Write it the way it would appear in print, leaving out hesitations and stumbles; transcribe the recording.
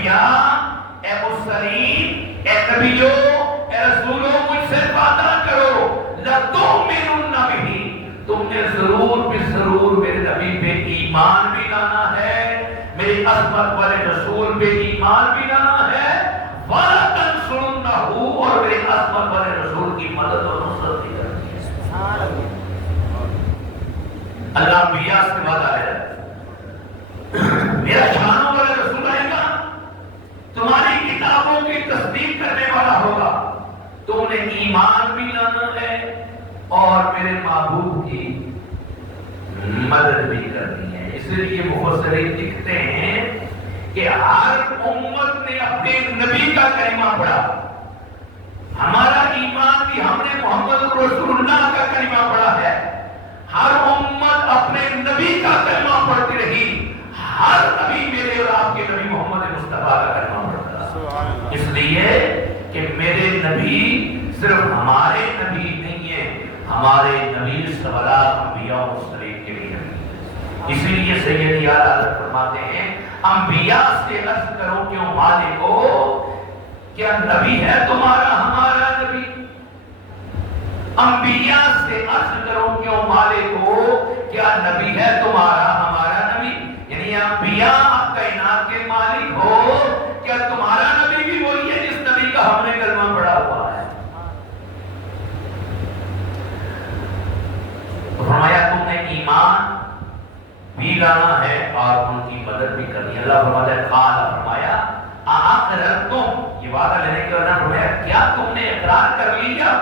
انبیاء، اے مرسلین، اے نبیوں، اے رسولوں، مجھ سے وعدہ کرو لَتُؤْمِنُنَّ بِهِ، تم نے ضرور بھی ضرور میرے نبی پہ ایمان بھی لانا ہے، میرے عظمت والے رسول پہ ایمان بھی لانا ہے، وَلَتَنْصُرُنَّهُ، اور میرے عظمت والے رسول کی مدد اور نصرت بھی کرنی ہے۔ سبحان اللہ۔ اللہ انبیاء سے وعدہ ہے، میرا شانوں والا رسول آئے گا، تمہاری کتابوں کی تصدیق کرنے والا ہوگا، تم نے ایمان بھی لانا ہے اور میرے محبوب کی مدد بھی کرنی ہے۔ اس لیے مفسرین لکھتے ہیں کہ ہر امت نے اپنے نبی کا کلمہ پڑھا، ہمارا ایمان بھی ہم نے محمد رسول اللہ کا کلمہ پڑھا ہے، ہر امت اپنے نبی کا کلمہ پڑھتی رہی، ہر نبی میرے اور آپ کے نبی محمد مصطفیٰ کا کلمہ پڑھتا ہے، اس لیے کہ میرے نبی صرف ہمارے نبی نہیں ہیں، ہمارے نبی سوالات انبیاء و مرسلین کے لیے نبی، اسی لیے سید اعلیٰ حضرت فرماتے ہیں انبیاء سے عرض کرو کیوں مالکو، کیا نبی ہے تمہارا ہمارا نبی؟ انبیاء سے عرض کرو کیوں مالکو، کیا نبی ہے تمہارا ہمارا نبی؟ یعنی انبیاء آپ کائنات کے مالک ہو، کیا تمہارا نبی بھی وہی ہے جس نبی کا ہم نے کلمہ پڑھا ہوا ہے؟ فرمایا تم نے ایمان بھی لانا ہے اور ان کی مدد بھی کرنی ہے۔ اللہ فرماتا ہے فرمایا آقررتم، یہ وعدہ لینے کے بعد فرمایا کیا تم نے اقرار کر لیا